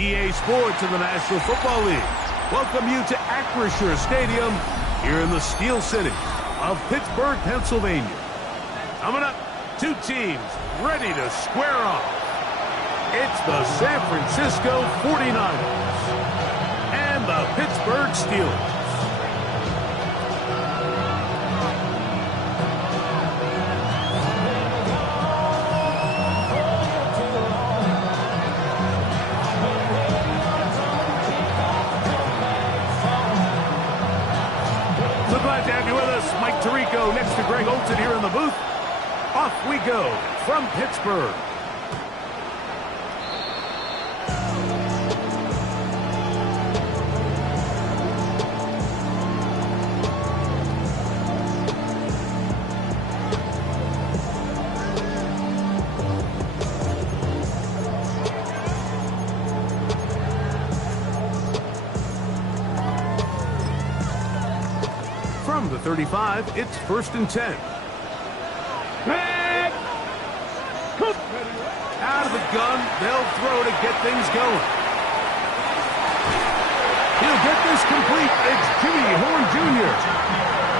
EA Sports in the National Football League welcome you to Acrisure Stadium here in the Steel City of Pittsburgh, Pennsylvania. Coming up, two teams ready to square off. It's the San Francisco 49ers and the Pittsburgh Steelers. Glad to have you with us. Mike Tirico next to Greg Olson here in the booth. Off we go from Pittsburgh. From the 35, it's 1st and 10. Out of the gun, they'll throw to get things going. He'll get this complete. It's Jimmy Horn Jr.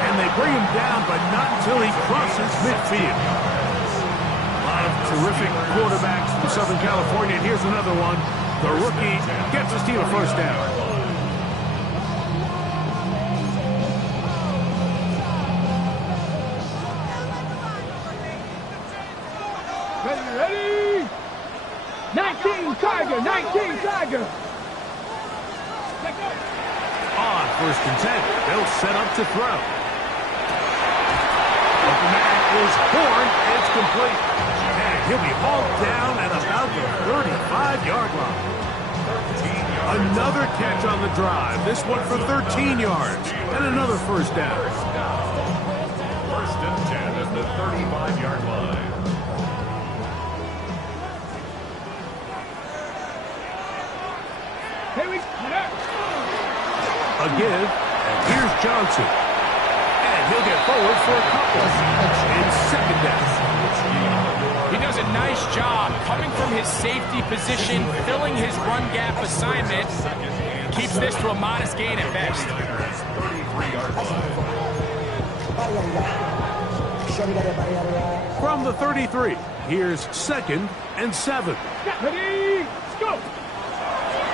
And they bring him down, but not until he crosses midfield. A lot of terrific quarterbacks from Southern California, and here's another one. The rookie gets his team a first down. Ready? 19 Tiger, 19 Tiger. On 1st and 10, they'll set up to throw. Open man is Horn. It's complete. And he'll be hauled down at about the 35-yard line. Another catch on the drive. This one for 13 yards. And another first down. 1st and 10 at the 35-yard line. A give, and here's Johnson. And he'll get forward for a couple. It's 2nd down. He does a nice job coming from his safety position, filling his run gap assignment. Keeps this to a modest gain at best. From the 33, here's 2nd and 7. Ready? Go.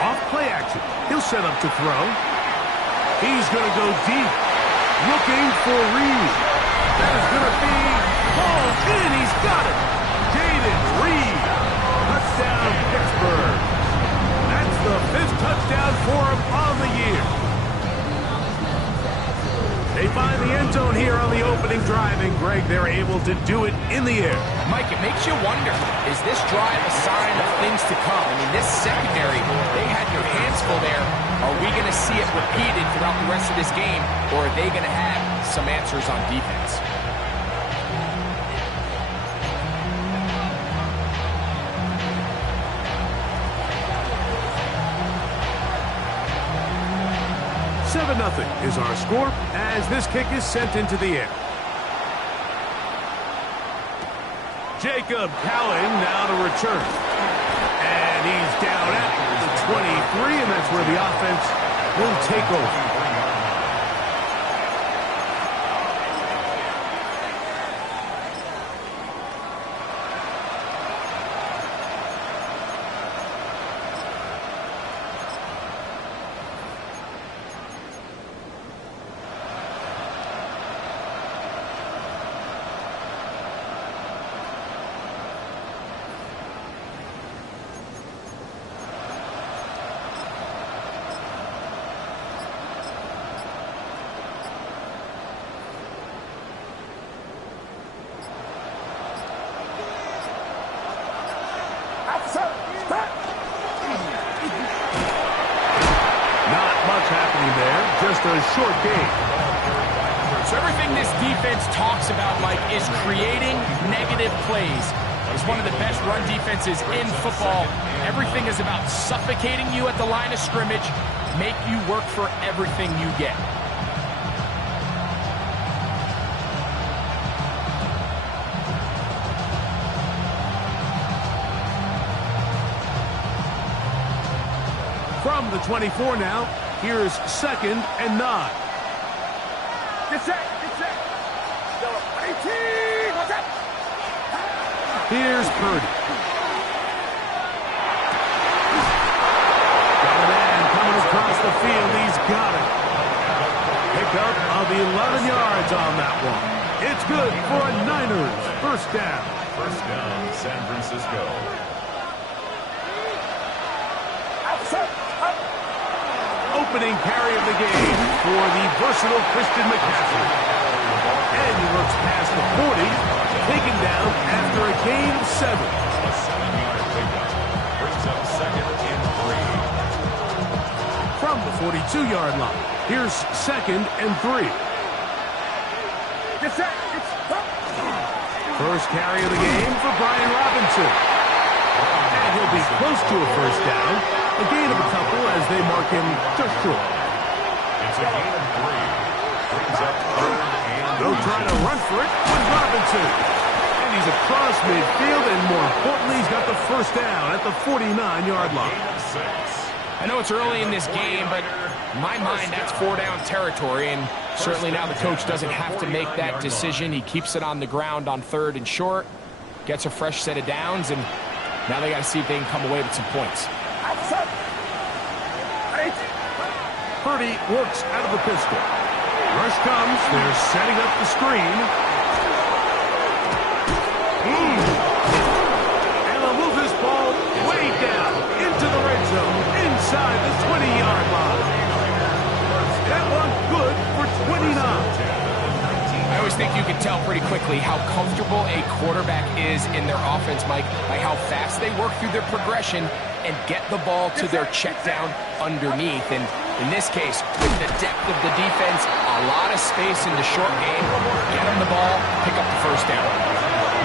Off play action. He'll set up to throw. He's going to go deep. Looking for Reed. That is going to be hauled in. He's got it. Jaden Reed. Touchdown, Pittsburgh. That's the 5th touchdown for him on the year. They find the end zone here on the opening drive, and Greg, they're able to do it in the air. Mike, it makes you wonder, is this drive a sign of things to come? I mean, this secondary, they had your hands full there. Are we going to see it repeated throughout the rest of this game, or are they going to have some answers on defense? Nothing is our score as this kick is sent into the air. Jacob Cowing now to return. And he's down at the 23, and that's where the offense will take over. Just a short game. So everything this defense talks about, Mike, is creating negative plays. It's one of the best run defenses in football. Everything is about suffocating you at the line of scrimmage, make you work for everything you get. From the 24 now, here's 2nd and 9. Get set, get set. Go, 18, what's up? Here's Purdy. Got a man coming across the field. He's got it. Pickup of 11 yards on that one. It's good for a Niners first down. First down, San Francisco. Opening carry of the game for the versatile Christian McCaffrey. And he looks past the 40, taken down after a gain of 7. A 7-yard pickup. Brings up 2nd and 3. From the 42-yard line, here's 2nd and 3. Get set, it's up. First carry of the game for Brian Robinson. And he'll be close to a first down. A gain of a couple as they mark him just short. It's a gain of 3. Brings up 3rd and They'll try to run for it with Robinson. And he's across midfield, and more importantly, he's got the first down at the 49-yard line. gain of 6. I know it's early in this game, but in my mind, that's 4-down territory, and certainly now the coach doesn't have to make that decision. He keeps it on the ground on 3rd and short, gets a fresh set of downs, and now they got to see if they can come away with some points. Purdy works out of the pistol. Rush comes. They're setting up the screen. And they'll move this ball way down into the red zone, inside the 20-yard line. That one good for 29. I always think you can tell pretty quickly how comfortable a quarterback is in their offense, Mike, by how fast they work through their progression and get the ball to their check down underneath. And in this case, with the depth of the defense, a lot of space in the short game, get them the ball, pick up the first down.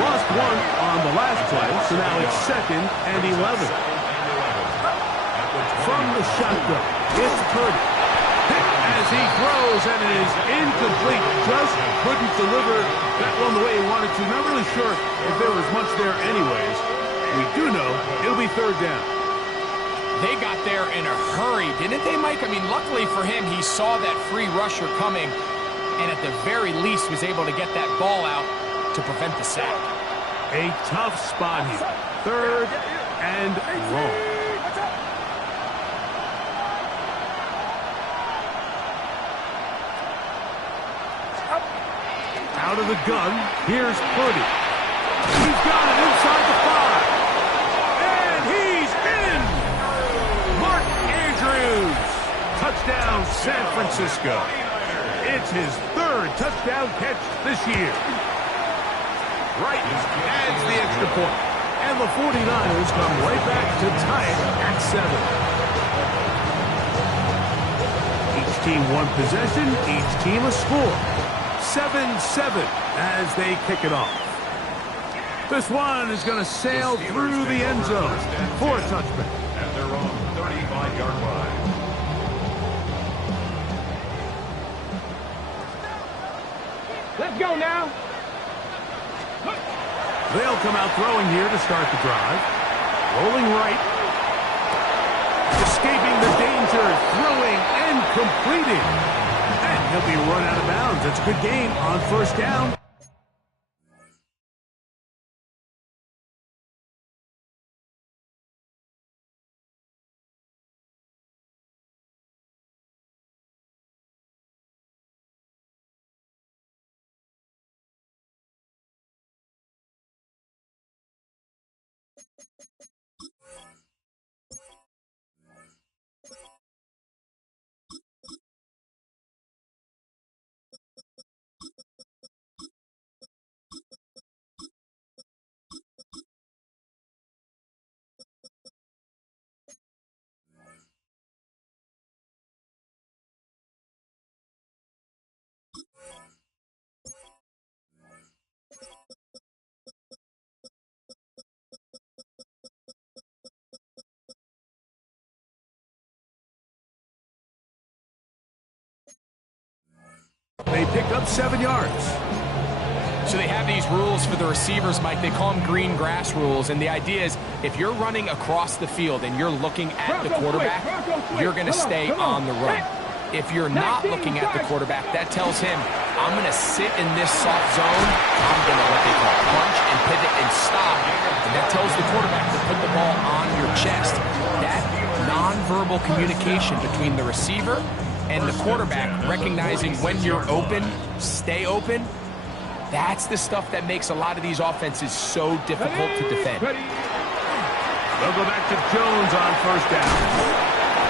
Lost one on the last play, so now it's 2nd and 11. From the shotgun, it's Purdy. Picked as he throws, and it is incomplete. Just couldn't deliver that one the way he wanted to. Not really sure if there was much there anyways. We do know it'll be 3rd down. They got there in a hurry, didn't they, Mike? I mean, luckily for him, he saw that free rusher coming, and at the very least was able to get that ball out to prevent the sack. A tough spot here. 3rd and long. Out of the gun, here's Purdy. He's got it inside the 5. And he's in! Mark Andrews. Touchdown, San Francisco. It's his 3rd touchdown catch this year. Wright adds the extra point. And the 49ers come right back to tie it at 7. Each team one possession, each team a score. 7-7 as they kick it off. This one is going to sail through the end zone for a touchback. At their own 35-yard line. Let's go now. They'll come out throwing here to start the drive. Rolling right. Escaping the danger. Throwing and completing. And he'll be run out of bounds. That's a good gain on first down. They pick up 7 yards. So they have these rules for the receivers, Mike. They call them green grass rules. And the idea is if you're running across the field and you're looking at the quarterback, you're going to stay on the run. If you're not looking at the quarterback, that tells him, I'm going to sit in this soft zone. I'm going to what they call punch and pivot and stop. And that tells the quarterback to put the ball on your chest. That nonverbal communication between the receiver and the quarterback, recognizing when you're open, stay open, that's the stuff that makes a lot of these offenses so difficult to defend. They'll go back to Jones on first down.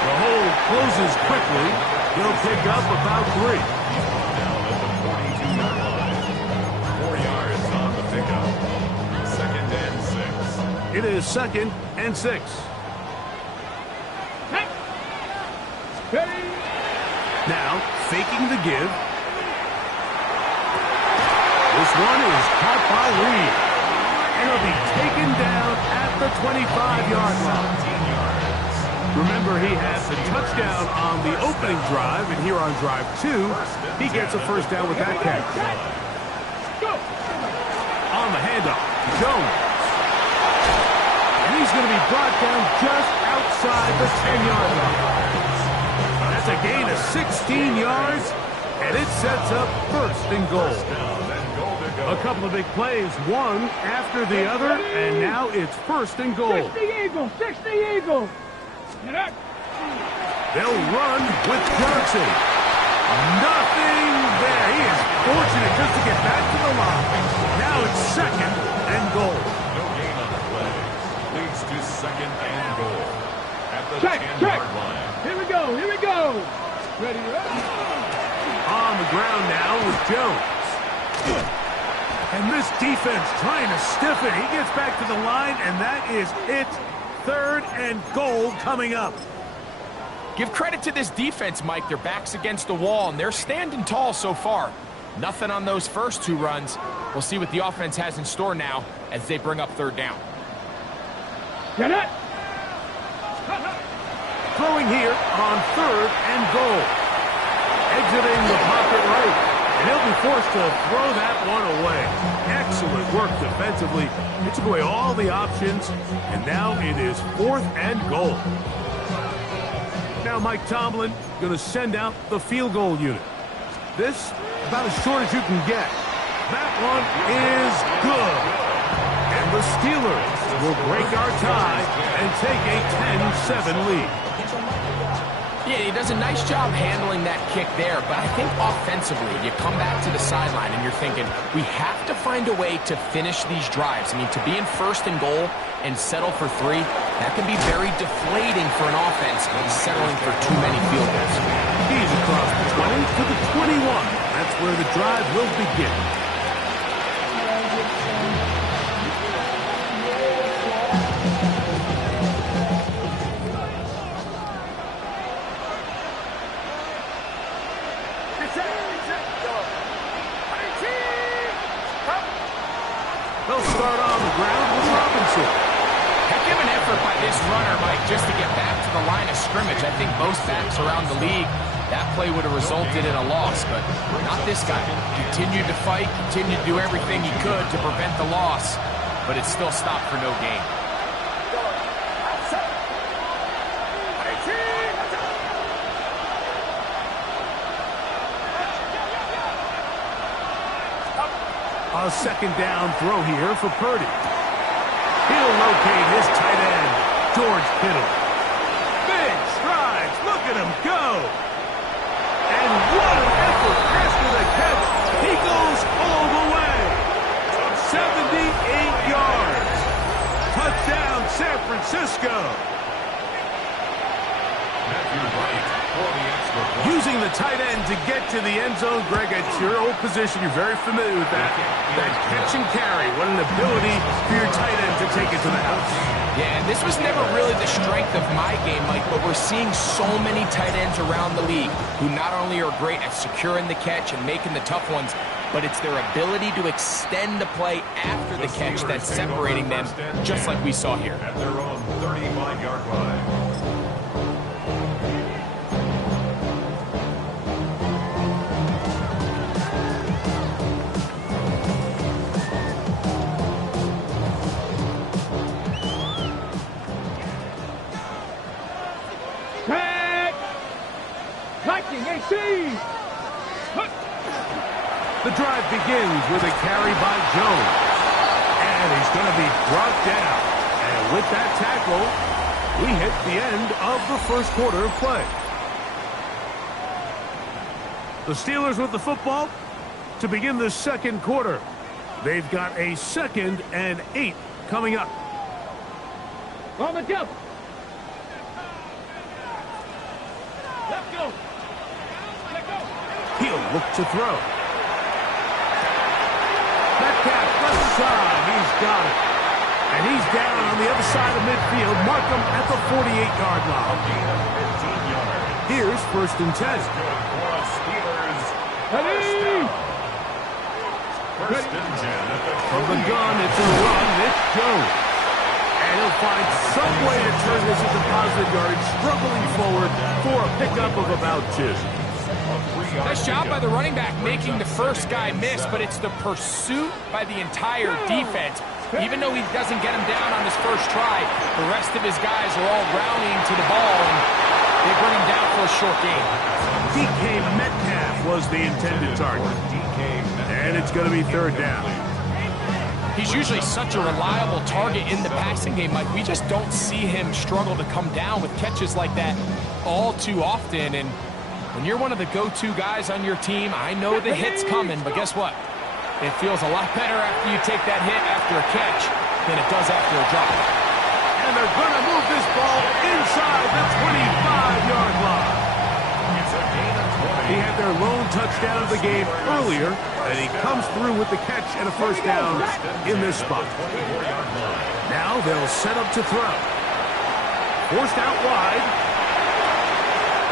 The hole closes quickly. He'll pick up about 3. Down at the 42-yard line. 4 yards on the pickup. 2nd and 6. It is 2nd and 6. Now, faking the give. This one is caught by Reed. And it'll be taken down at the 25-yard line. Remember, he has a touchdown on the opening drive, and here on drive 2, he gets a first down with that catch. On the handoff, Jones. And he's going to be brought down just outside the 10-yard line. That's a gain of 16 yards, and it sets up 1st and goal. A couple of big plays, one after the other, and now it's 1st and goal. 60 Eagles. They'll run with Johnson. Nothing there. He is fortunate just to get back to the line. Now it's 2nd and goal. No gain on the play. Leads to 2nd and goal. At the 10-yard line. Here we go. Ready. On the ground now with Jones. And this defense trying to stiffen. He gets back to the line, and that is it. 3rd and goal coming up. Give credit to this defense, Mike. Their back's against the wall, and they're standing tall so far. Nothing on those first 2 runs. We'll see what the offense has in store now as they bring up 3rd down. Get it. Throwing here on 3rd and goal. Exiting the pocket right. And he'll be forced to throw that one away. Excellent work defensively. It took away all the options, and now it is 4th and goal. Now Mike Tomlin going to send out the field goal unit. This about as short as you can get. That one is good. And the Steelers will break our tie and take a 10-7 lead. Yeah, he does a nice job handling that kick there, but I think offensively, you come back to the sideline and you're thinking, we have to find a way to finish these drives. I mean, to be in 1st and goal and settle for 3, that can be very deflating for an offense, settling for too many field goals. He's across the 20 to the 21. That's where the drive will begin. They'll start on the ground with Robinson. Heck of an effort by this runner, Mike, just to get back to the line of scrimmage. I think most backs around the league, that play would have resulted in a loss, but not this guy. Continued to fight, continued to do everything he could to prevent the loss, but it still stopped for no gain. A 2nd down throw here for Purdy. He'll locate his tight end, George Kittle. Big strides. Look at him go. And what an effort after the catch. He goes all the way. 78 yards. Touchdown, San Francisco. Matthew Wright for the extra point. Using the tight end to get to the end zone, Greg, it's your old position. You're very familiar with that. That catch and carry. What an ability for your tight end to take it to the house. Yeah, and this was never really the strength of my game, Mike, but we're seeing so many tight ends around the league who not only are great at securing the catch and making the tough ones, but it's their ability to extend the play after the catch that's separating them, just like we saw here. At their own 35-yard line. The drive begins with a carry by Jones. And he's going to be brought down. And with that tackle, we hit the end of the first quarter of play. The Steelers with the football to begin the second quarter. They've got a 2nd and 8 coming up. On the jump. Let's go. Let go. He'll look to throw. Metcalf left side. He's got it. And he's down on the other side of midfield. Mark him at the 48-yard line. Here's 1st and 10. First and 10. From the gun, it's a run. It's Jones. And he'll find some way to turn this into positive yardage, struggling forward for a pickup of about 2. Nice job by the running back making the first guy miss, but it's the pursuit by the entire defense. Even though he doesn't get him down on his first try, the rest of his guys are all rallying to the ball, and they bring him down for a short gain. DK Metcalf was the intended target. And it's going to be 3rd down. He's usually such a reliable target in the passing game, Mike. We just don't see him struggle to come down with catches like that all too often. And when you're one of the go-to guys on your team, I know the hit's coming, but guess what? It feels a lot better after you take that hit after a catch than it does after a drop. And they're going to move this ball inside the 25-yard line. He had their lone touchdown of the game earlier, and he comes through with the catch and a 1st down in this spot. Now they'll set up to throw. Forced out wide.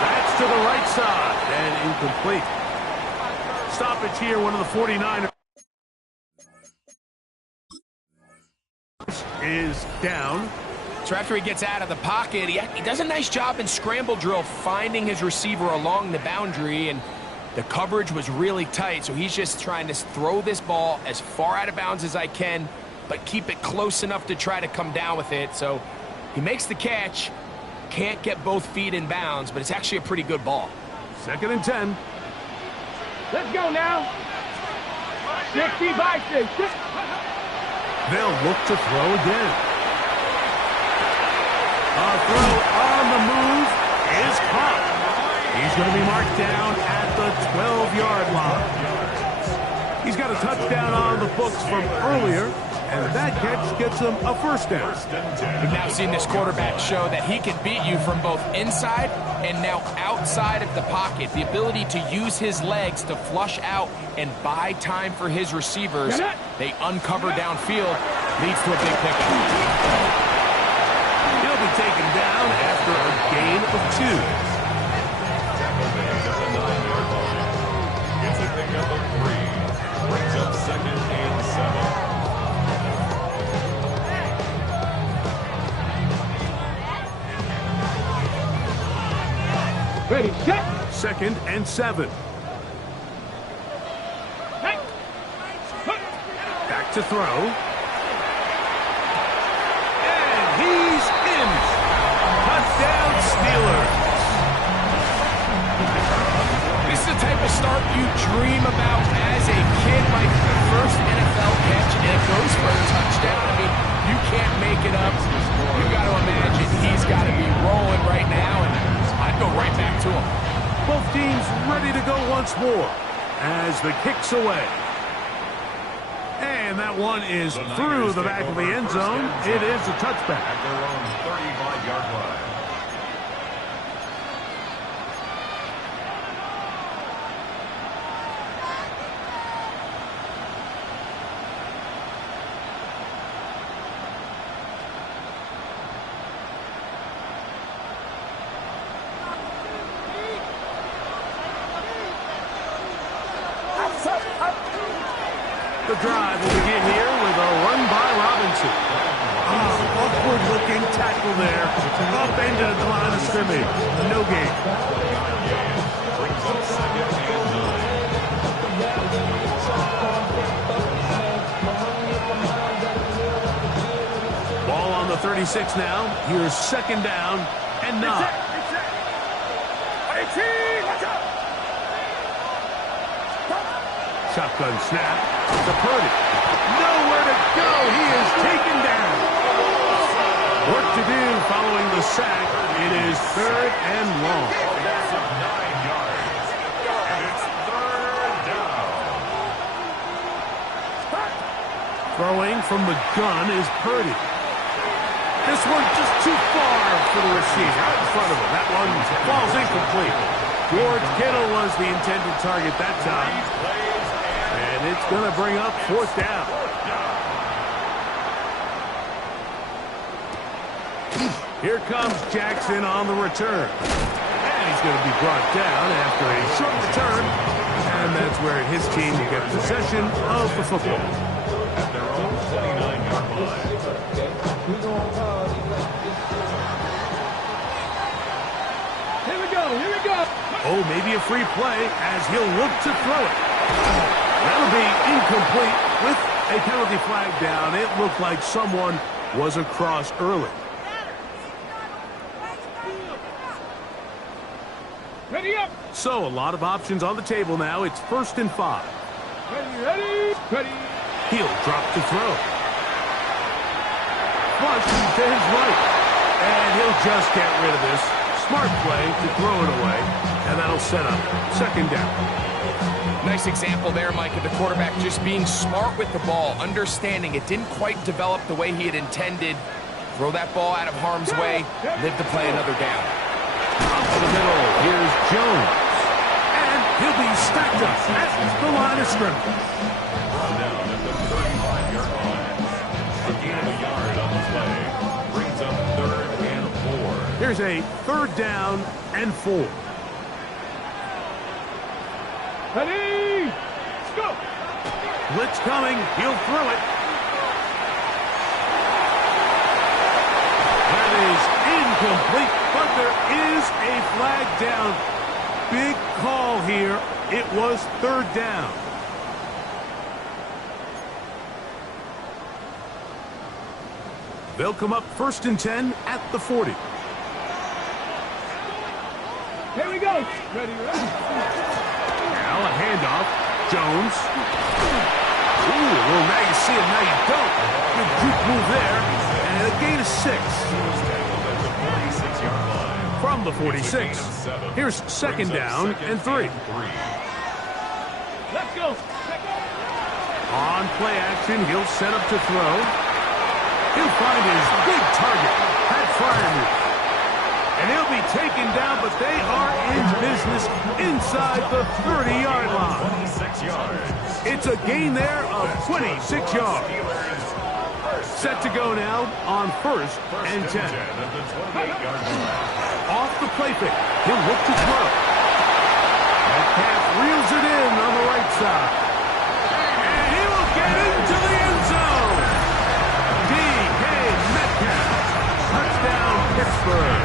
That's to the right side and incomplete. Stoppage here, one of the 49ers is down. So after he gets out of the pocket, he does a nice job in scramble drill finding his receiver along the boundary, and the coverage was really tight, so he's just trying to throw this ball as far out of bounds as I can, but keep it close enough to try to come down with it. So he makes the catch, can't get both feet in bounds, but it's actually a pretty good ball. 2nd and 10. Let's go now. 60 by 6. They'll look to throw again. A throw on the move is caught. He's going to be marked down at the 12-yard line. He's got a touchdown on the books from earlier, and that catch gets him a 1st down. We've now seen this quarterback show that he can beat you from both inside and now outside of the pocket. The ability to use his legs to flush out and buy time for his receivers. They uncover downfield, leads to a big pickup. He'll be taken down after a gain of 2. At the 9-yard line. It's a pickup of 3. Brings up 2nd and 7. Ready, set. 2nd and 7. Back to throw. And he's in. Touchdown Steelers. This is the type of start you dream about as a kid, like the first NFL catch, and it goes for a touchdown. I mean, you can't make it up. You got to imagine he's got to be rolling right now, and I'd go right back to him. Both teams ready to go once more as the kick's away. And that one is through the back of the end zone. It is a touchback. At their own 35-yard line. The drive will begin here with a run by Robinson. Upward-looking tackle there. Upended at the line of scrimmage. No gain. Brings up 2nd and 9. Ball on the 36 now. Here's 2nd down and 9. 18, watch out! Shotgun Shotgun snap to Purdy. Nowhere to go. He is taken down. Work to do following the sack. It is 3rd and long. That's up 9 yards. And it's 3rd down. Throwing from the gun is Purdy. This one just too far for the receiver. Out in front of him. That one falls incomplete. George Kittle was the intended target that time. And it's going to bring up 4th down. Here comes Jackson on the return. And he's going to be brought down after a short return. And that's where his team will get possession of the football. At their own 29-yard line. Here we go, here we go. Oh, maybe a free play as he'll look to throw it. That'll be incomplete with a penalty flag down. It looked like someone was across early. Ready up. So a lot of options on the table now. It's 1st and 5. Ready, ready. He'll drop to throw. Flush to his right. And he'll just get rid of this. Smart play to throw it away. And that'll set up 2nd down. Nice example there, Mike, of the quarterback just being smart with the ball, understanding it didn't quite develop the way he had intended. Throw that ball out of harm's way, live to play another down. Up to the middle, here's Jones. And he'll be stacked up at the line of scrimmage. Brought down at the 35-yard line. A gain of a yard on the play. Brings up 3rd and 4. Here's a 3rd down and 4. Ready, let's go. Blitz coming, he'll throw it. That is incomplete, but there is a flag down. Big call here. It was 3rd down. They'll come up 1st and 10 at the 40. Here we go. Ready, ready. Now a handoff. Jones. Ooh, well, now you see it, now you don't. Good juke move there. And a gain of 6. From the 46. Here's 2nd down and 3. Let's go. On play action, he'll set up to throw. He'll find his big target, Pat Fryermuth. And he'll be taken down, but they are in business inside the 30-yard line. 26 yards. It's a gain there of 26 yards. Set to go now on 1st and 10. At the 28-yard line. Off the play fake. He'll look to throw. Metcalf reels it in on the right side. And he will get into the end zone. D.K. Metcalf. Touchdown, Pittsburgh.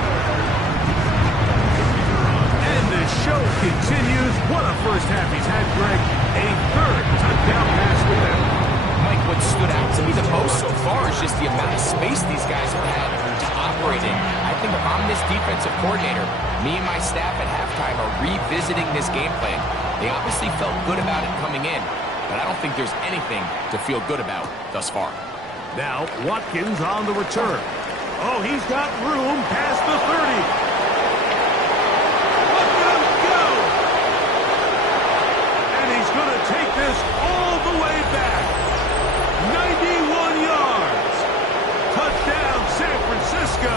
And the show continues. What a first half he's had, Greg. A 3rd touchdown pass with them. Mike, what stood out to me the most so far is just the amount of space these guys have had to operate in. I think if I'm this defensive coordinator, me and my staff at halftime are revisiting this game plan. They obviously felt good about it coming in, but I don't think there's anything to feel good about thus far. Now, Watkins on the return. Oh, he's got room past the 30. Look at him go! And he's going to take this all the way back. 91 yards. Touchdown, San Francisco.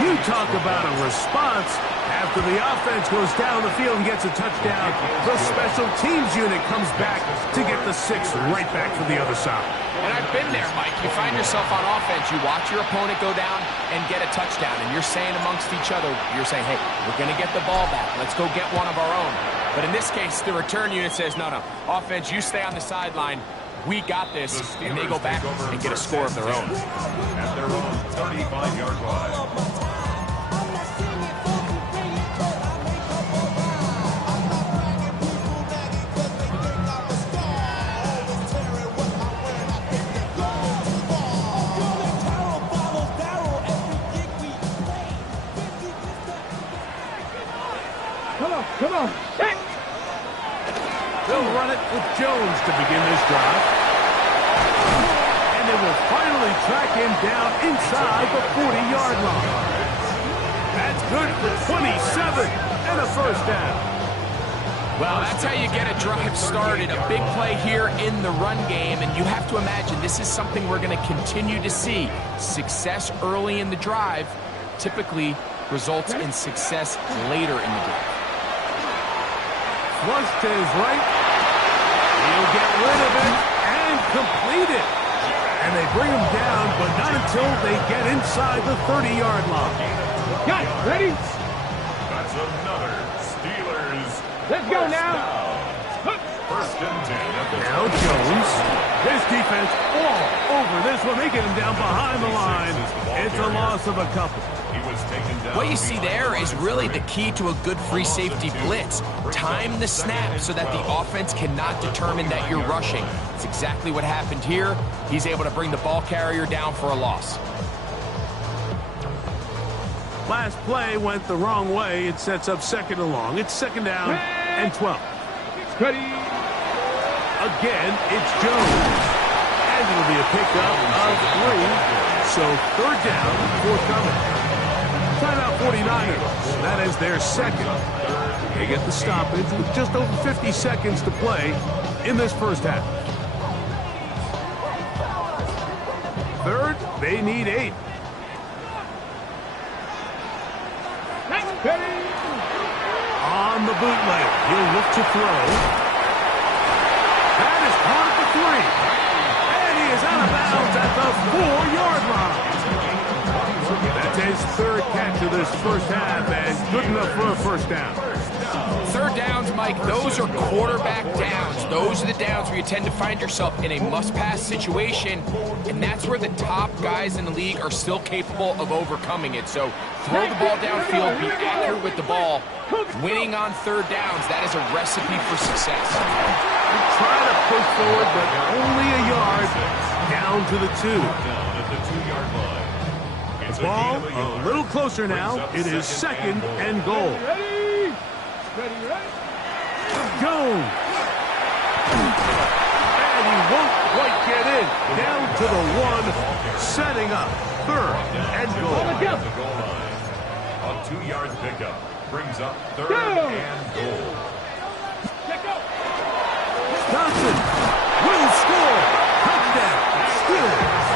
You talk about a response. After the offense goes down the field and gets a touchdown, the special teams unit comes back to get the 6 right back to the other side. And I've been there, Mike. You find yourself on offense, you watch your opponent go down and get a touchdown, and you're saying amongst each other, you're saying, hey, we're going to get the ball back. Let's go get one of our own. But in this case, the return unit says, no, offense, you stay on the sideline. We got this, and they go back and get a score of their own. At their own 35-yard line. Come on. Hey! with Jones to begin this drive. And they will finally track him down inside the 40-yard line. That's good for 27 and a first down. Well, that's how you get a drive started. A big play here in the run game, and you have to imagine this is something we're going to continue to see. Success early in the drive typically results in success later in the drive. Flush to his right. He'll get rid of it and complete it. And they bring him down, but not until they get inside the 30-yard line. Got it. Ready? That's another Steelers. Let's go now. First and 10 at the Now Jones. This defense all over this one, making him down behind the line. It's a loss of a couple. He was taken down. What you see there is really the key to a good free safety blitz. Time the snap so that the offense cannot determine that you're rushing. It's exactly what happened here. He's able to bring the ball carrier down for a loss. Last play went the wrong way. It sets up second and long. It's second down and 12. Ready? Again, it's Jones. And it'll be a pickup of 3. So third down, forthcoming. Timeout 49ers. That is their second. They get the stoppage with just over 50 seconds to play in this first half. Third, they need 8. Ready? On the bootleg, he'll look to throw. That is caught at the 3. And he is out of bounds at the 4-yard line. That's his third catch of this first half, and good enough for a first down. Third downs, Mike, those are quarterback downs. Those are the downs where you tend to find yourself in a must-pass situation, and that's where the top guys in the league are still capable of overcoming it. So throw the ball downfield, be accurate with the ball. Winning on third downs, that is a recipe for success. Try to push forward, but only a yard down to the 2. Down at the 2-yard line. It's The ball a little closer now. It is second and goal. Ready? Ready, ready? Jones. And he won't quite get in. Down to the 1, setting up third and goal. at the goal line. A 2-yard pickup brings up third and goal. Johnson will score. Touchdown. Steelers.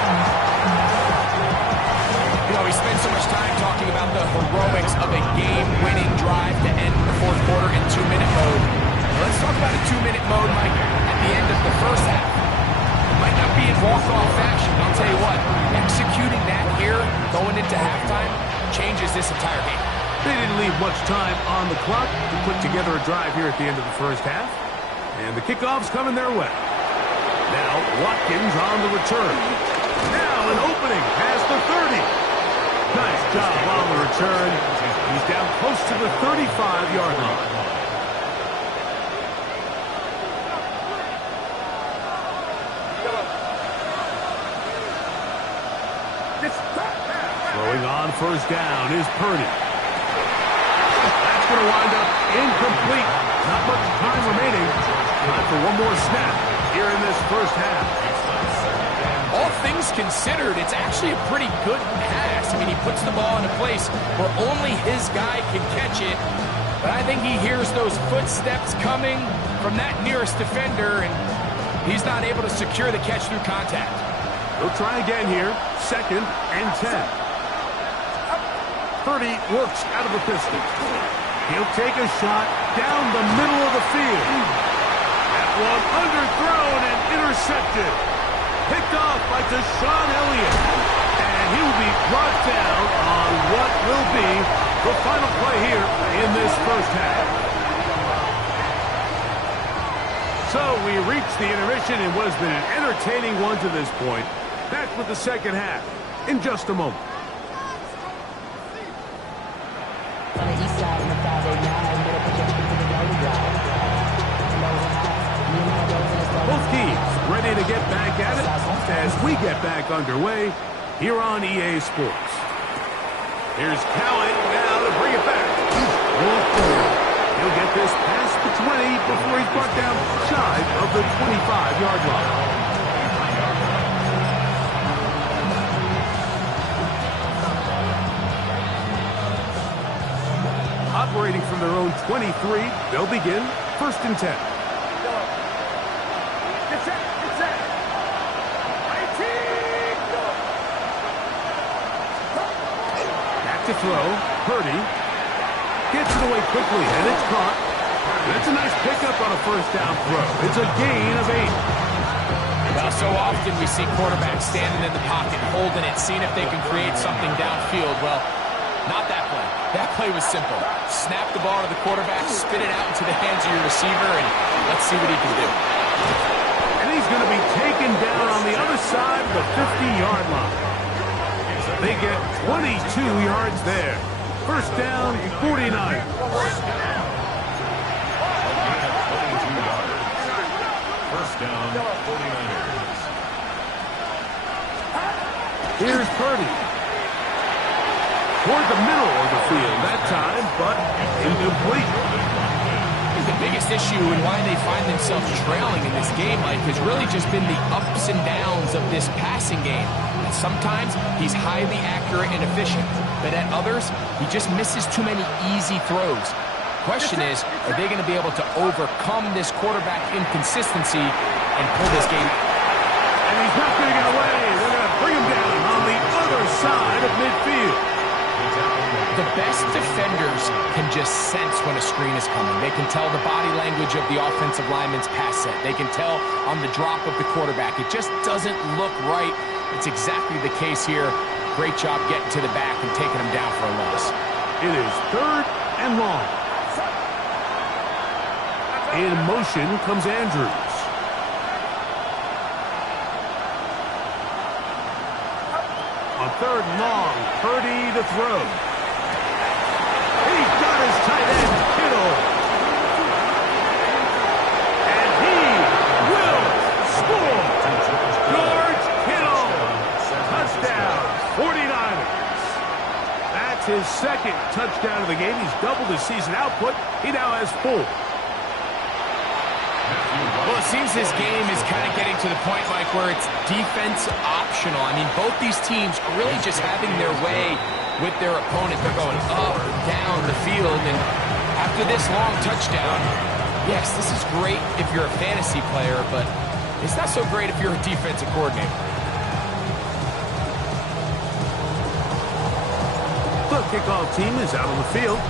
You know, we spend so much time talking about the heroics of a game-winning drive to end the fourth quarter in 2-minute mode. Let's talk about a 2-minute mode, Mike, at the end of the first half. It might not be in walk-off fashion, but I'll tell you what, executing that here, going into halftime, changes this entire game. They didn't leave much time on the clock to put together a drive here at the end of the first half. And the kickoff's coming their way. Now Watkins on the return. Now an opening past the 30. Nice job on the return. He's down close to the 35-yard line. Throwing on first down is Purdy. That's going to wind up incomplete. Not much time remaining. Time for one more snap here in this first half. All things considered, it's actually a pretty good pass. I mean, he puts the ball in a place where only his guy can catch it. But I think he hears those footsteps coming from that nearest defender, and he's not able to secure the catch through contact. He'll try again here. Second and 10. Purdy works out of the pistol. He'll take a shot down the middle of the field. That one underthrown and intercepted. Picked off by Deshaun Elliott. And he'll be brought down on what will be the final play here in this first half. So we reach the intermission in what has been an entertaining one to this point. Back with the second half in just a moment. On the east side in the 589, middle projection to the right drive. Both teams ready to get back at it as we get back underway here on EA Sports. Here's Cowan now to bring it back. He'll He'll get this past the 20 before he's brought down shy of the 25-yard line. Operating from their own 23, they'll begin 1st and 10. Get set, get set. 19. Back to throw. Purdy gets it away quickly, and it's caught. That's a nice pickup on a 1st down throw. It's a gain of 8. Well, so often we see quarterbacks standing in the pocket, holding it, seeing if they can create something downfield. Well, not that play. That play was simple. Snap the ball to the quarterback, spit it out into the hands of your receiver, and let's see what he can do. And he's going to be taken down on the other side of the 50-yard line. They get 22 yards there. 1st down, 49. First down, 49ers. Here's Purdy. Toward the middle of the field that time, but incomplete. The biggest issue and why they find themselves trailing in this game, Mike, has really just been the ups and downs of this passing game. And sometimes he's highly accurate and efficient, but at others, he just misses too many easy throws. Question is, are they going to be able to overcome this quarterback inconsistency and pull this game? And he's not going to get away. They're going to bring him down on the other side of midfield. The best defenders can just sense when a screen is coming. They can tell the body language of the offensive lineman's pass set. They can tell on the drop of the quarterback. It just doesn't look right. It's exactly the case here. Great job getting to the back and taking him down for a loss. It is 3rd and long. In motion comes Andrews. On 3rd and long, Purdy to throw. He's got his tight end, Kittle. And he will score. George Kittle. Touchdown, 49ers. That's his 2nd touchdown of the game. He's doubled his season output. He now has 4. Well, it seems this game is kind of getting to the point, Mike, where it's defense optional. I mean, both these teams are really just having their way with their opponent. They're going up and down the field, and after this long touchdown, yes, this is great if you're a fantasy player, but it's not so great if you're a defensive coordinator. The kickoff team is out on the field,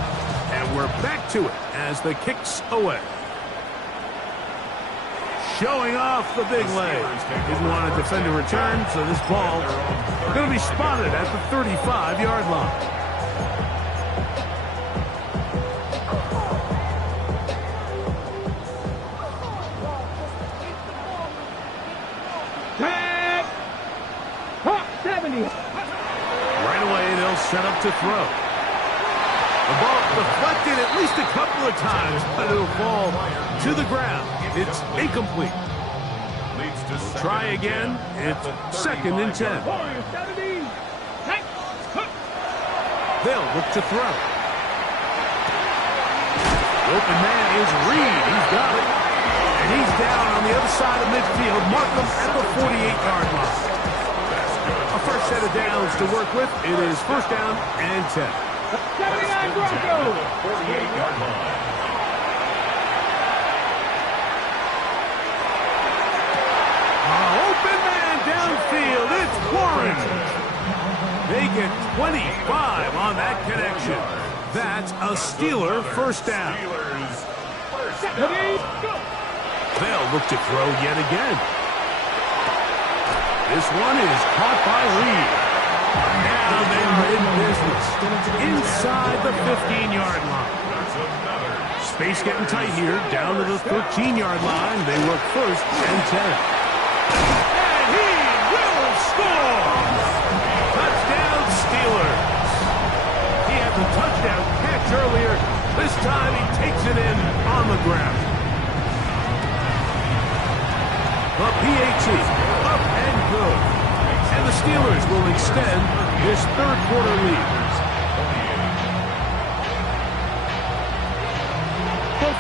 and we're back to it as the kick's away. Showing off the big leg. Didn't want to defend a return, so this ball is going to be spotted at the 35-yard line. Tag! Hop, 70. Right away, they'll set up to throw. The ball deflected at least a couple of times, but it'll fall to the ground. It's incomplete. Try again. It's 2nd and 10. They'll look to throw. The open man is Reed. He's got it. And he's down on the other side of midfield. Mark him at the 48-yard line. A first set of downs to work with. It is 1st down and 10. 79 Broncos. 48-yard line. Open man downfield. It's Warren. They get 25 on that connection. That's a Steeler 1st down. They'll look to throw yet again. This one is caught by Reed. Now they're in business. Inside the 15-yard line. Space getting tight here. Down to the 13-yard line. They work 1st and 10. And he will score! Touchdown Steelers. He had the touchdown catch earlier. This time he takes it in on the ground. The PAT up and good. And the Steelers will extend this 3rd quarter lead.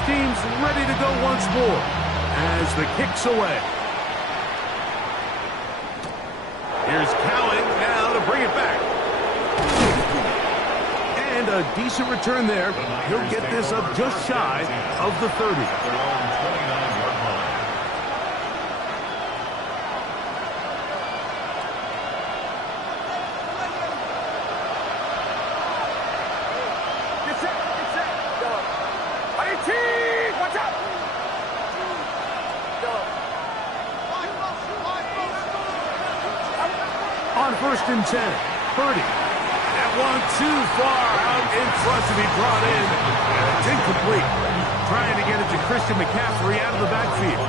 team's ready to go once more as the kick's away. Here's Cowing now to bring it back. And a decent return there. He'll get this up just shy of the 30. Their own 29-yard line. Get set, get set. Go. 18, watch out. Go. On 1st and 10, Purdy. That one too far out in front to be brought in. And it's incomplete. Trying to get it to Christian McCaffrey out of the backfield.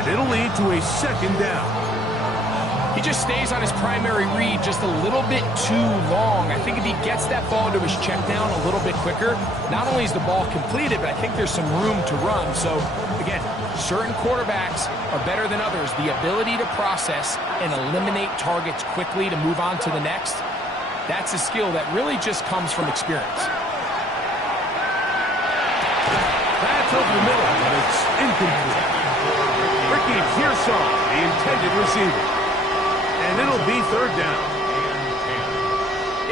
And it'll lead to a 2nd down. He just stays on his primary read just a little bit too long. I think if he gets that ball to his check down a little bit quicker, not only is the ball completed, but I think there's some room to run. So, again, certain quarterbacks are better than others. The ability to process and eliminate targets quickly to move on to the next, that's a skill that really just comes from experience. That's over the middle, but it's incomplete. Ricky Pearsall, the intended receiver. And it'll be 3rd down.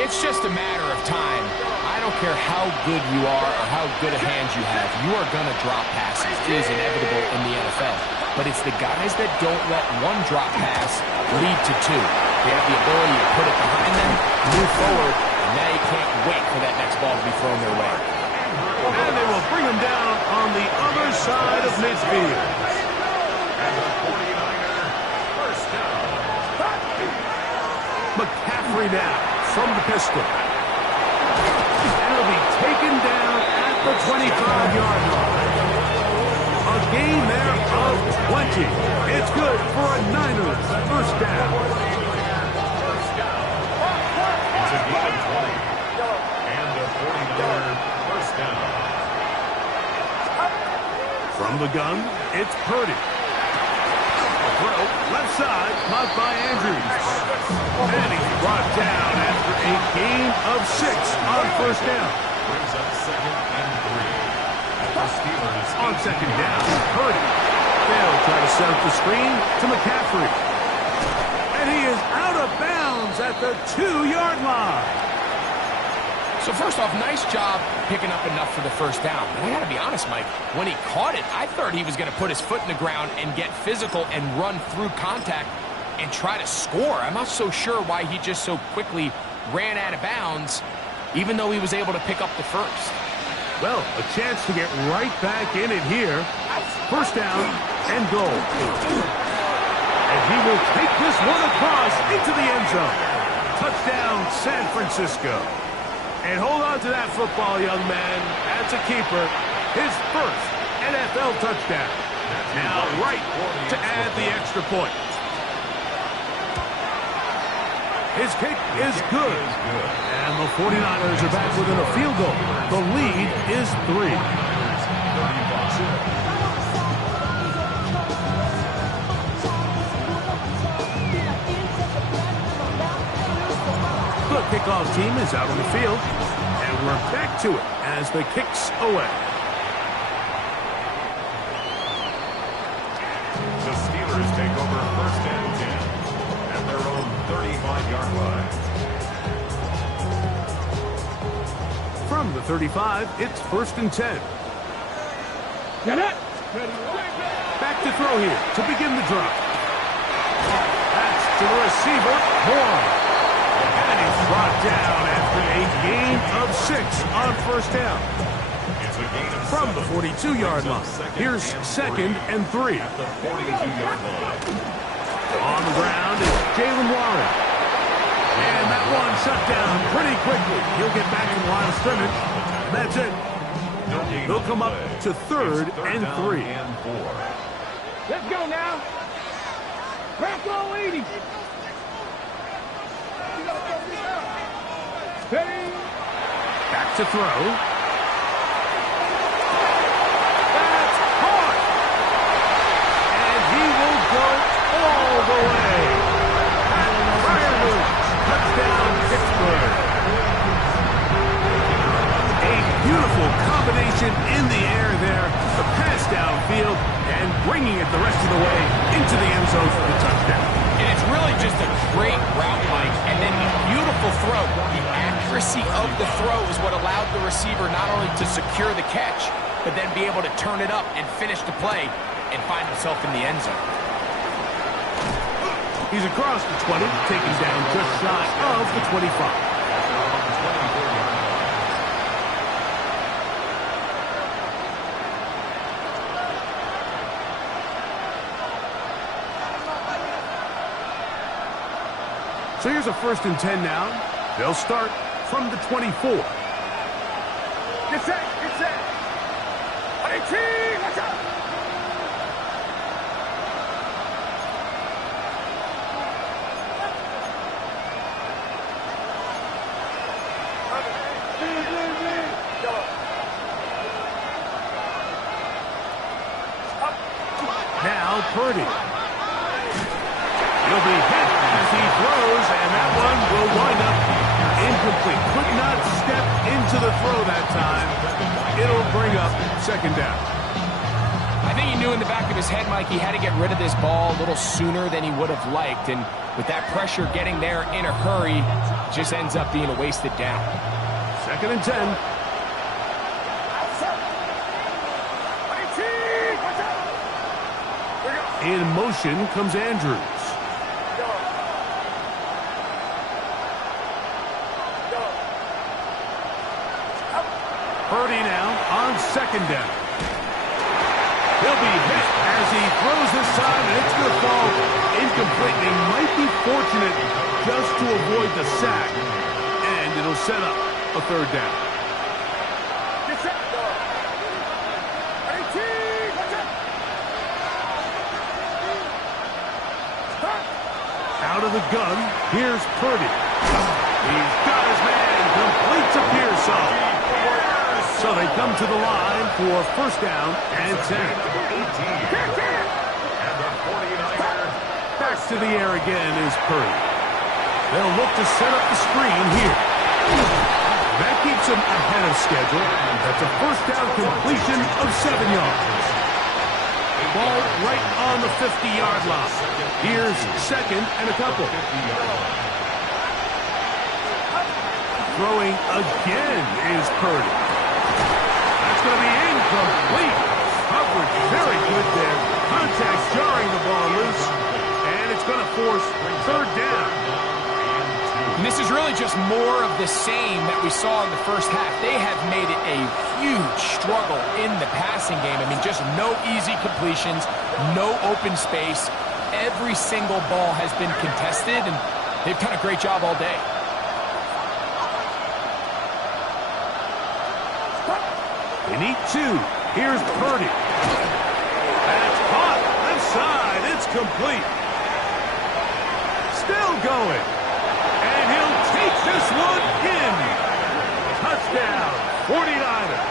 It's just a matter of time. I don't care how good you are or how good a hand you have. You are going to drop passes. It is inevitable in the NFL. But it's the guys that don't let one drop pass lead to 2. They have the ability to put it behind them, move forward, and now you can't wait for that next ball to be thrown their way. And they will bring him down on the other side of midfield. And the 49er, first down. McCaffrey now from the pistol. And he'll be taken down at the 25-yard line. A gain there of 20. It's good for a Niners 1st down. It's a gain of 20. And the 49er, first down. From the gun, it's Purdy. Throw, left side, caught by Andrews. And he's brought down after a gain of 6 on 1st down. Brings up 2nd and 3. At the Steelers. On 2nd down, Purdy. They'll try to set up the screen to McCaffrey. And he is out of bounds at the 2-yard line. So first off, nice job picking up enough for the 1st down. But I got to be honest, Mike, when he caught it, I thought he was going to put his foot in the ground and get physical and run through contact and try to score. I'm not so sure why he just so quickly ran out of bounds, even though he was able to pick up the 1st. Well, a chance to get right back in it here. 1st down and goal. And he will take this one across into the end zone. Touchdown, San Francisco. And hold on to that football, young man. That's a keeper. His 1st NFL touchdown. Now right to add the extra point. His kick is good. And the 49ers are back within a field goal. The lead is 3. The kickoff team is out on the field, and we're back to it as the kick's away. The Steelers take over 1st and 10 at their own 35-yard line. From the 35, it's 1st and 10. Get it. Back to throw here to begin the drop. That's to the receiver, Moore. And he's brought down after a gain of 6 on 1st down. It's a gain of From the 7. 42-yard line, here's 2nd and 3. At the 42-yard line. On the ground is Jalen Warren. And that one shut down pretty quickly. He'll get back in the line of scrimmage. That's it. They'll come up to 3rd and 3. Let's go now. Back on 80. Back to throw. That's caught. And he will go all the way. And Ryan touchdown Pittsburgh. A beautiful combination in the air there. zone for the touchdown. And it's really just a great route, Mike, and then a beautiful throw. The accuracy of the throw is what allowed the receiver not only to secure the catch, but then be able to turn it up and finish the play and find himself in the end zone. He's across the 20, taken down just shy of the 25. So here's a 1st and 10 now. They'll start from the 24. Get set, get set. 18, watch out. Now Purdy. He'll be hit as he throws, and that one will wind up incomplete. Could not step into the throw that time. It'll bring up 2nd down. I think he knew in the back of his head, Mike, he had to get rid of this ball a little sooner than he would have liked. And with that pressure getting there in a hurry, it just ends up being a wasted down. 2nd and 10. In motion comes Andrews. Purdy now on 2nd down. He'll be hit as he throws this time, and it's going to fall incomplete. They might be fortunate just to avoid the sack, and it'll set up a 3rd down. Get set, go. 18, watch out. Out of the gun, here's Purdy. He's got his man, complete to Pearsall. So they come to the line for 1st down and 10. Back to the air again is Purdy. They'll look to set up the screen here. That keeps him ahead of schedule. That's a 1st down completion of 7 yards. Ball right on the 50-yard line. Here's 2nd and a couple. Throwing again is Purdy. That's going to be incomplete. Coverage very good there. Contact jarring the ball loose. And it's going to force 3rd down. And this is really just more of the same that we saw in the 1st half. They have made it a huge struggle in the passing game. I mean, just no easy completions, no open space. Every single ball has been contested, and they've done a great job all day. They need 2. Here's Purdy. That's caught. Left side. It's complete. Still going. And he'll take this one in. Touchdown, 49ers.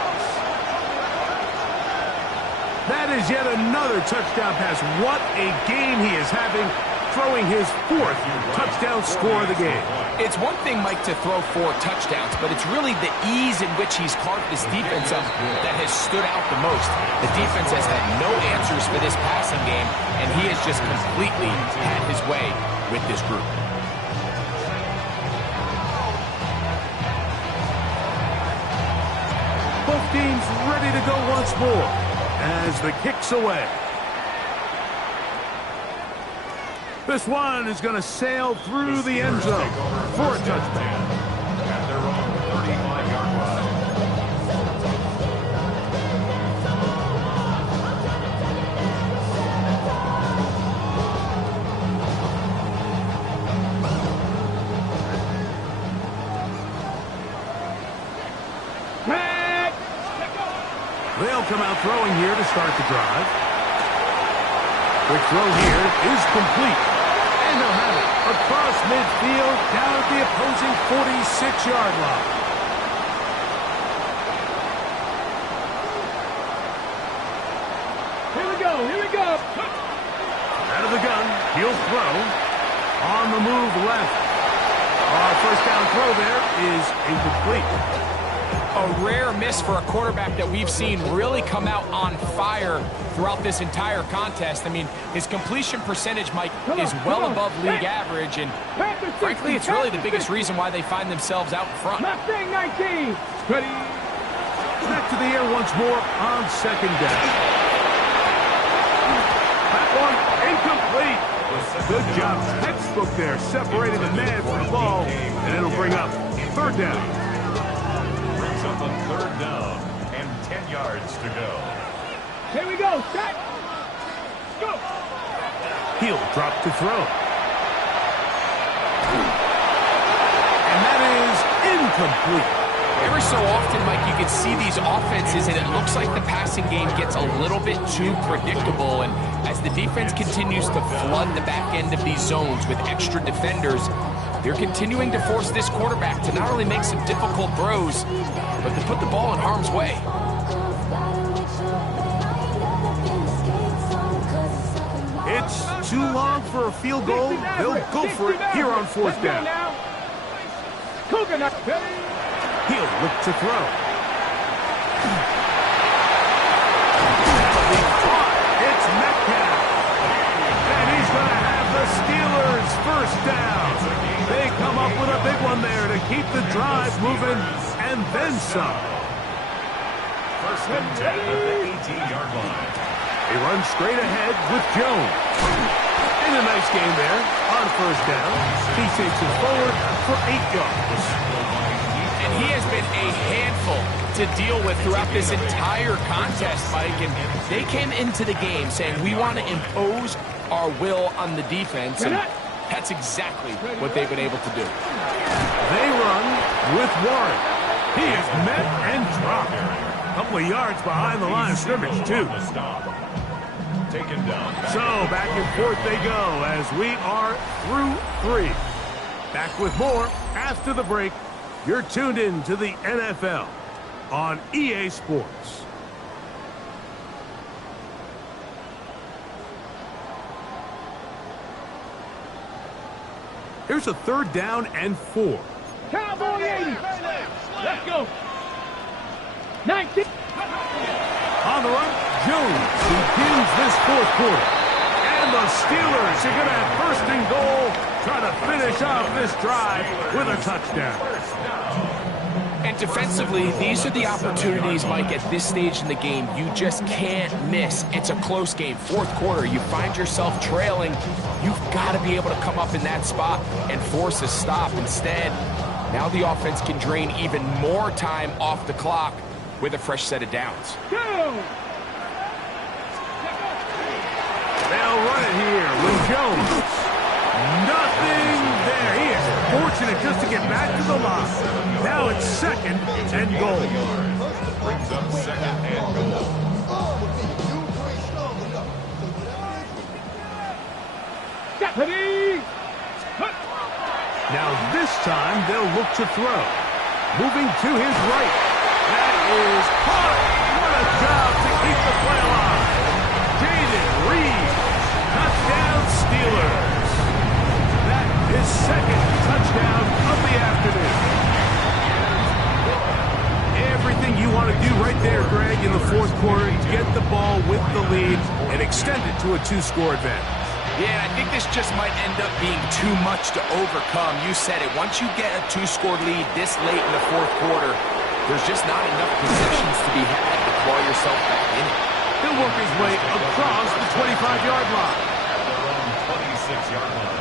That is yet another touchdown pass. What a game he is having, throwing his 4th touchdown score of the game. It's one thing, Mike, to throw 4 touchdowns, but it's really the ease in which he's carved this defense up that has stood out the most. The defense has had no answers for this passing game, and he has just completely had his way with this group. Both teams ready to go once more as the kick's away. This one is going to sail through the end zone for a touchdown. At their own 35-yard line. They'll come out throwing here to start the drive. Quick throw here is complete. And they'll have it across midfield down at the opposing 46-yard line. Here we go, here we go. Out of the gun, he'll throw. On the move left. Our 1st down throw there is incomplete. a rare miss for a quarterback that we've seen really come out on fire throughout this entire contest. I mean, his completion percentage, Mike, is well above league average, and frankly, it's really the biggest reason why they find themselves out in front. Mustang 19. Ready. Back to the air once more on second down. That one incomplete. Good job. Textbook there, separating the man from the ball, and it'll bring up third down. Brings up on third down and 10 yards to go. Here we go. Set. Go. He'll drop to throw. And that is incomplete. Every so often, Mike, you can see these offenses, and it looks like the passing game gets a little bit too predictable. And as the defense continues to flood the back end of these zones with extra defenders, they're continuing to force this quarterback to not only make some difficult throws, but to put the ball in harm's way. It's too long for a field goal. They'll go for it here on fourth down. Coconut. He'll look to throw. It's Metcalf. And he's going to have the Steelers first down. They come up with a big one there to keep the drive moving and then some. First and 10 at the 18-yard line. They run straight ahead with Jones. In a nice game there on first down. He takes it forward for 8 yards. And he has been a handful to deal with throughout this entire contest, Mike. And they came into the game saying, we want to impose our will on the defense. And that's exactly what they've been able to do. They run with Warren. He is met and dropped. A couple of yards behind the line of scrimmage, too. Taken down. So back and forth they go as we are through 3. Back with more after the break. You're tuned in to the NFL on EA Sports. Here's a third down and 4. Cowboy 80. Let's go. 19. On the run, Jones begins this fourth quarter. And the Steelers are going to have first and goal, trying to finish off this drive with a touchdown. And defensively, these are the opportunities, Mike, at this stage in the game you just can't miss. It's a close game. Fourth quarter, you find yourself trailing. You've got to be able to come up in that spot and force a stop. Instead, now the offense can drain even more time off the clock with a fresh set of downs. Go. They'll run it here with Jones. Nothing there. He is fortunate just to get back to the line. Now it's second and goal. Brings up second and goal. Deputy. Now this time they'll look to throw. Moving to his right. That is caught. What a job to keep the play alive. Jaden Reed. Touchdown Steelers. That is second touchdown of the afternoon. Everything you want to do right there, Greg, in the fourth quarter, get the ball with the lead and extend it to a 2-score advantage. Yeah, I think this just might end up being too much to overcome. You said it. Once you get a 2-score lead this late in the fourth quarter, there's just not enough possessions to be had to claw yourself back in it. He'll work his way across the 25-yard line. At their own 26-yard line.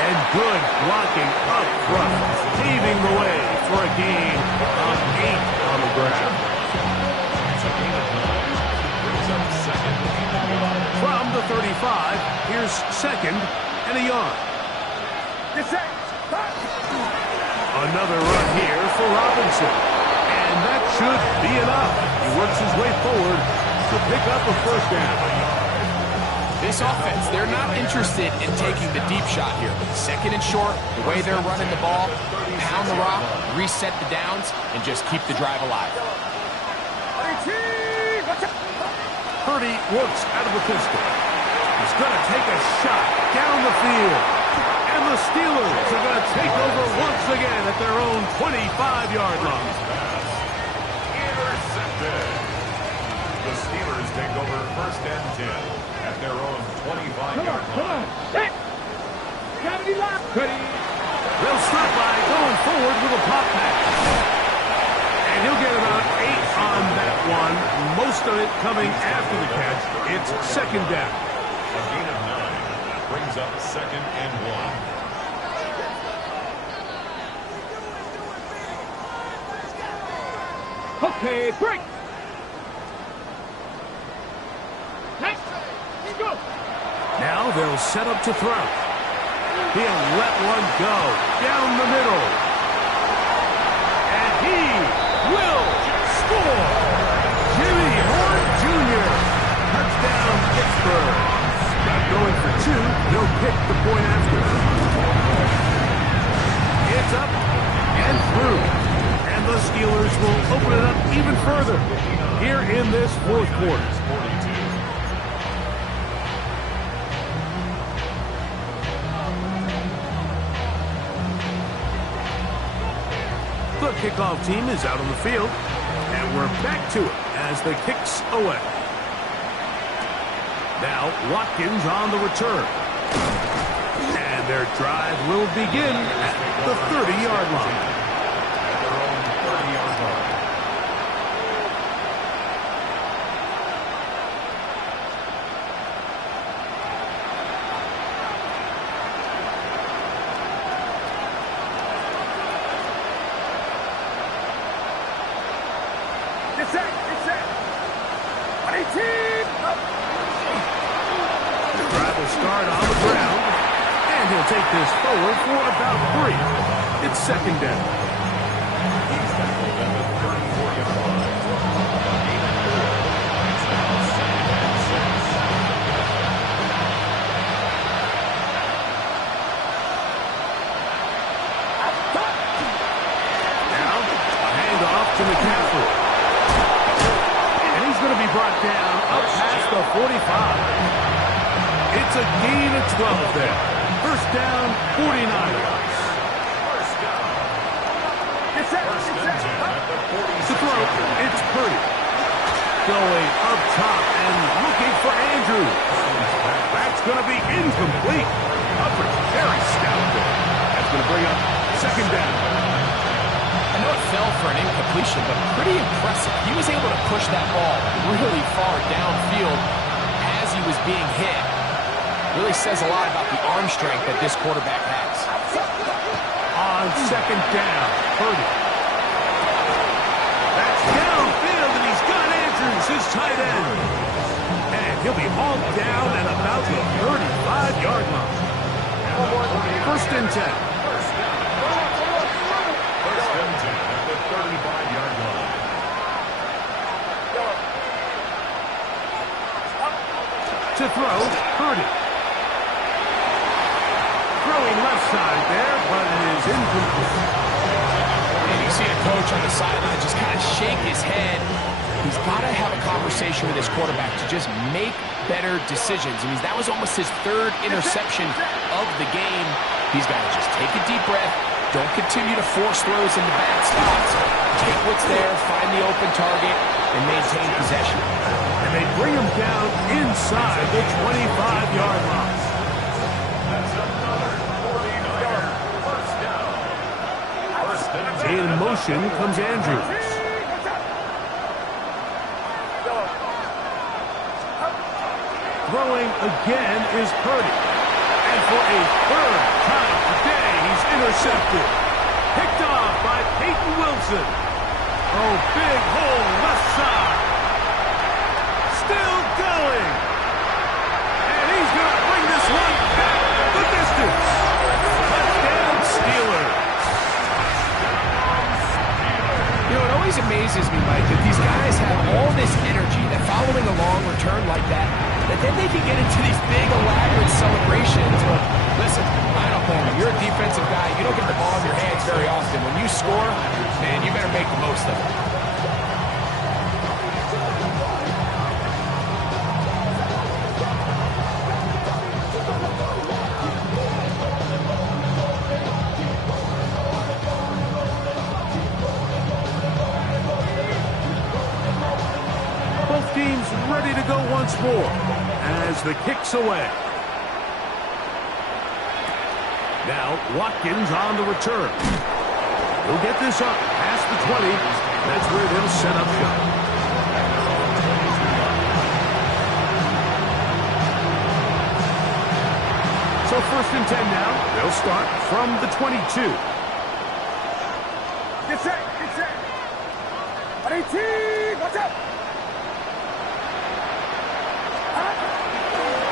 And good blocking up front, paving the way for a gain of 8 on the ground. It's a gain of 9. Brings up second. From the 35, here's second and a yard. Get set. Another run here for Robinson. And that should be enough. He works his way forward to pick up a first down. This offense, they're not interested in taking the deep shot here. Second and short, the way they're running the ball, pound the rock, reset the downs, and just keep the drive alive. Purdy works out of the pistol. He's going to take a shot down the field. And the Steelers are going to take over once again at their own 25-yard line. Intercepted. The Steelers take over first and 10 at their own 25-yard line. They'll start by going forward with a pop pass. And he'll get about 8 on that one. Most of it coming after the catch. It's second down. A gain of 9. That brings up second and 1. Okay, break. Now they'll set up to throw. He'll let one go down the middle. And he will score. Jimmy Horn Jr. Touchdown, Pittsburgh. Not going for 2. He'll pick the point after. It's up and through. And the Steelers will open it up even further here in this fourth quarter. The kickoff team is out on the field, and we're back to it as the kick's away. Now Watkins on the return. And their drive will begin at the 30-yard line. At their own 30-yard line. Get set. The drive will start on the ground, and he'll take this forward for about 3. It's second down. He's tackled at the 34-yard line. Gain of 4. It's now second and 6. Now, a handoff to McCaffrey. And he's going to be brought down up past the 45. It's a gain of 12 there. First down, 49 yards. First down. Get set. First and 10 at the 46. To throw, it's Purdy. Going up top and looking for Andrews. That's going to be incomplete. Upper, very stout there. That's going to bring up second down. I know it fell for an incompletion, but pretty impressive. He was able to push that ball really far downfield as he was being hit. Really says a lot about the arm strength that this quarterback has. On second down, Purdy. That's downfield, and he's got Andrews, his tight end. And he'll be hauled down at about the 35-yard line. First and 10. First and 10 at the 35-yard line. To throw, Purdy. Throwing left side there, but it is incomplete. And you see a coach on the sideline just kind of shake his head. He's got to have a conversation with his quarterback to just make better decisions. I mean, that was almost his 3rd interception of the game. He's got to just take a deep breath. Don't continue to force throws into bad spots. Take what's there, find the open target, and maintain possession. And they bring him down inside the 25-yard line. That's another 49er. First down. First and 10. In motion comes Andrews. Throwing again is Purdy. And for a 3rd time today, he's intercepted. Picked off by Peyton Wilson. Oh, big hole left side. Still going. And he's going to bring this one back the distance. Touchdown Steelers. You know, it always amazes me, Mike, that these guys have all this energy, that following a long return like that then they can get into these big, elaborate celebrations. But listen, I don't blame you. You're a defensive guy. You don't get the ball in your hands very often. When you score, man, you better make the most of it. Teams ready to go once more as the kick's away. Now Watkins on the return. He'll get this up past the 20. That's where they'll set up shop. So 1st and 10 now. They'll start from the 22. Get set, get set. 18, watch out.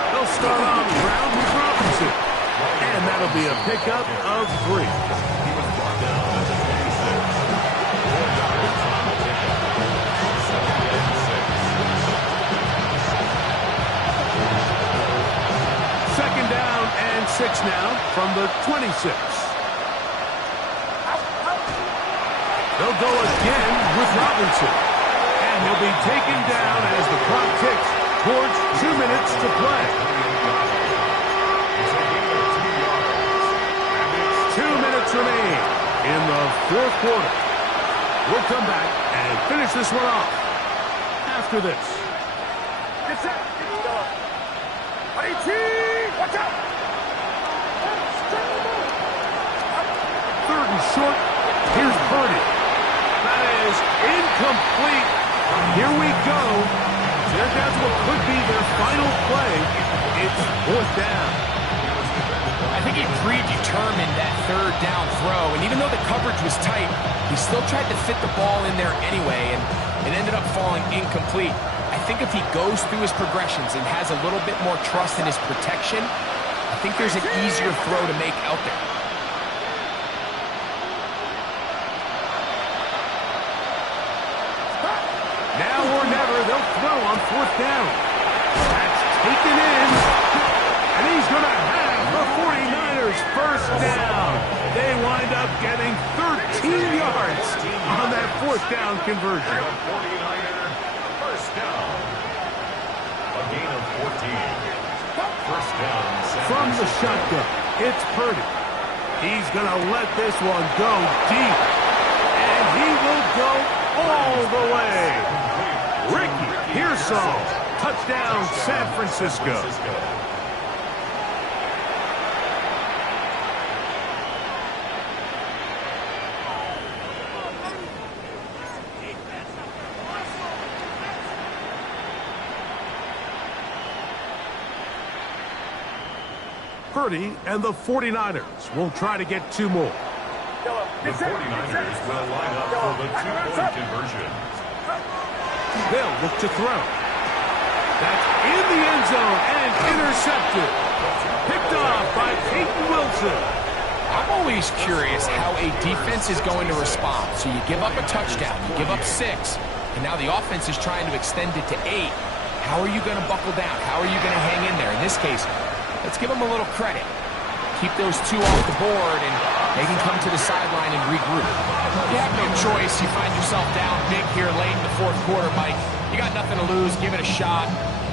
They'll start on the ground with Robinson. And that'll be a pickup of 3. He was brought down at the 26. 4 yards on the pickup. 2nd and 6. 2nd down and 6 now from the 26. They'll go again with Robinson. And he'll be taken down as the clock ticks towards 2 minutes to play. 2 minutes remain in the 4th quarter. We'll come back and finish this one off after this. Get set, get going. 18, watch out. 3rd and short. Here's Purdy. That is incomplete. Here we go. They're down to what could be their final play. It's 4th down. I think he predetermined that 3rd down throw, and even though the coverage was tight, he still tried to fit the ball in there anyway, and it ended up falling incomplete. I think if he goes through his progressions and has a little bit more trust in his protection, I think there's an easier throw to make out there. Now or never, they'll throw on 4th down. That's taken in. And he's going to have the 49ers first down. They wind up getting 13 yards on that 4th down conversion. 49er first down. A gain of 14. First down. From the shotgun, it's Purdy. He's going to let this one go deep. And he will go all the way. Ricky Pearsall, touchdown San Francisco. Purdy and the 49ers will try to get 2 more. The 49ers will line up for the 2-point conversion. They'll look to throw. That's in the end zone and intercepted. Picked off by Peyton Wilson. I'm always curious how a defense is going to respond. So you give up a touchdown, you give up 6, and now the offense is trying to extend it to 8. How are you going to buckle down? How are you going to hang in there? In this case, let's give them a little credit. Keep those 2 off the board, and they can come to the sideline and regroup. You have no choice. You find yourself down big here late in the 4th quarter, Mike. You got nothing to lose. Give it a shot.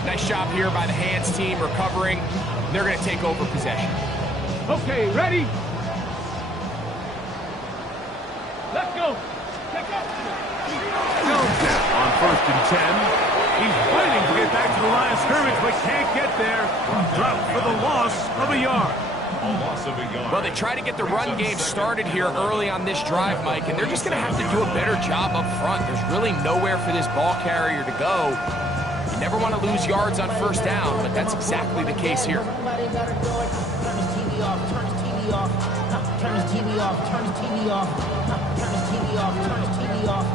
Nice job here by the hands team recovering. They're going to take over possession. Okay, ready? Let's go. Check out. Jones on 1st and 10. He's fighting to get back to the line of scrimmage, but can't get there. Dropped for the loss of a yard. Well, they try to get the run game started here early on this drive, Mike, and they're just going to have to do a better job up front. There's really nowhere for this ball carrier to go. You never want to lose yards on 1st down, but that's exactly the case here. Somebody better throw it. Turn his TV off. Turn his TV off. Turn his TV off. Turn his TV off. Turn his TV off. Turn his TV off.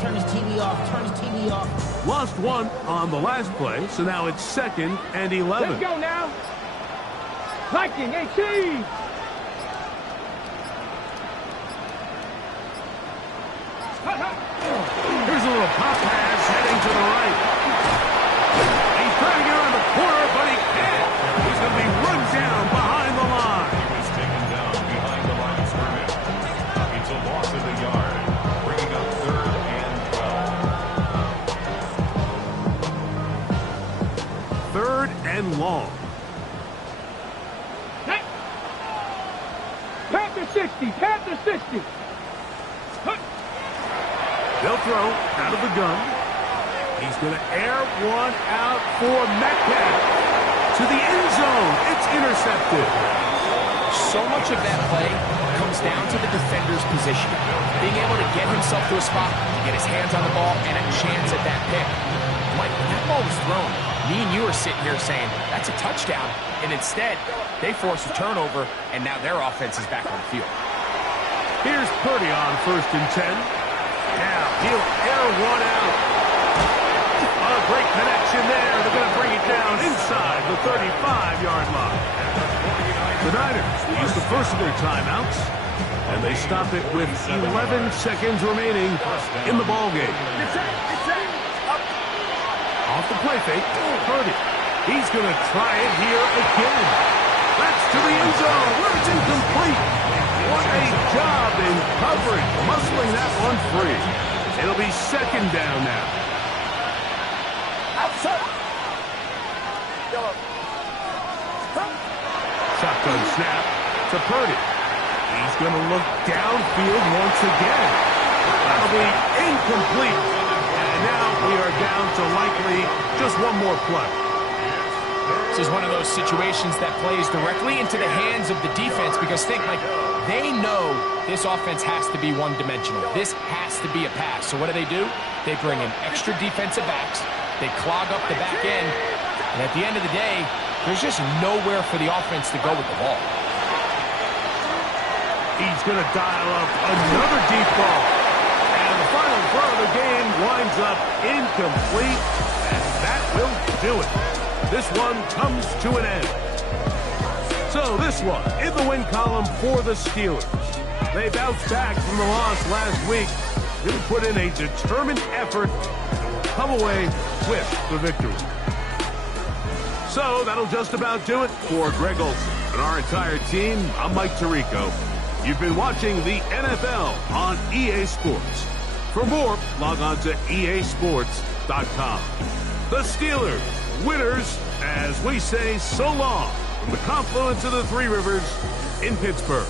Turn his TV off. Turn his TV off. Lost 1 on the last play, so now it's 2nd and 11. Let's go now. Viking, 18. Here's a little pop pass heading to the right. He's trying to get around the corner long. Panther 60, Panther 60. They'll throw out of the gun. He's going to air one out for Metcalf. To the end zone. It's intercepted. So much of that play comes down to the defender's position. Being able to get himself to a spot, to get his hands on the ball, and a chance at that pick. Mike, when that ball was thrown, me and you are sitting here saying, that's a touchdown. And instead, they force a turnover, and now their offense is back on the field. Here's Purdy on 1st and 10. Now he'll air one out. A great connection there. They're going to bring it down inside the 35-yard line. The Niners use the first of their timeouts, and they stop it with 11 seconds remaining in the ballgame. Off the play fake, Purdy. He's going to try it here again. That's to the end zone, where it's incomplete. What a job in coverage, muscling that one free. It'll be 2nd down now. Shotgun snap to Purdy. He's going to look downfield once again. That'll be incomplete. And now we are down to likely just one more play. This is one of those situations that plays directly into the hands of the defense because think, like, they know this offense has to be one-dimensional. This has to be a pass. So what do? They bring in extra defensive backs. They clog up the back end. And at the end of the day, there's just nowhere for the offense to go with the ball. He's going to dial up another deep ball. And the final throw of the game winds up incomplete. And that will do it. This one comes to an end. So this one in the win column for the Steelers. They bounced back from the loss last week. They put in a determined effort and come away with the victory. So that'll just about do it for Greg Olsen and our entire team. I'm Mike Tirico. You've been watching the NFL on EA Sports. For more, log on to easports.com. The Steelers, winners, as we say so long from the confluence of the Three Rivers in Pittsburgh.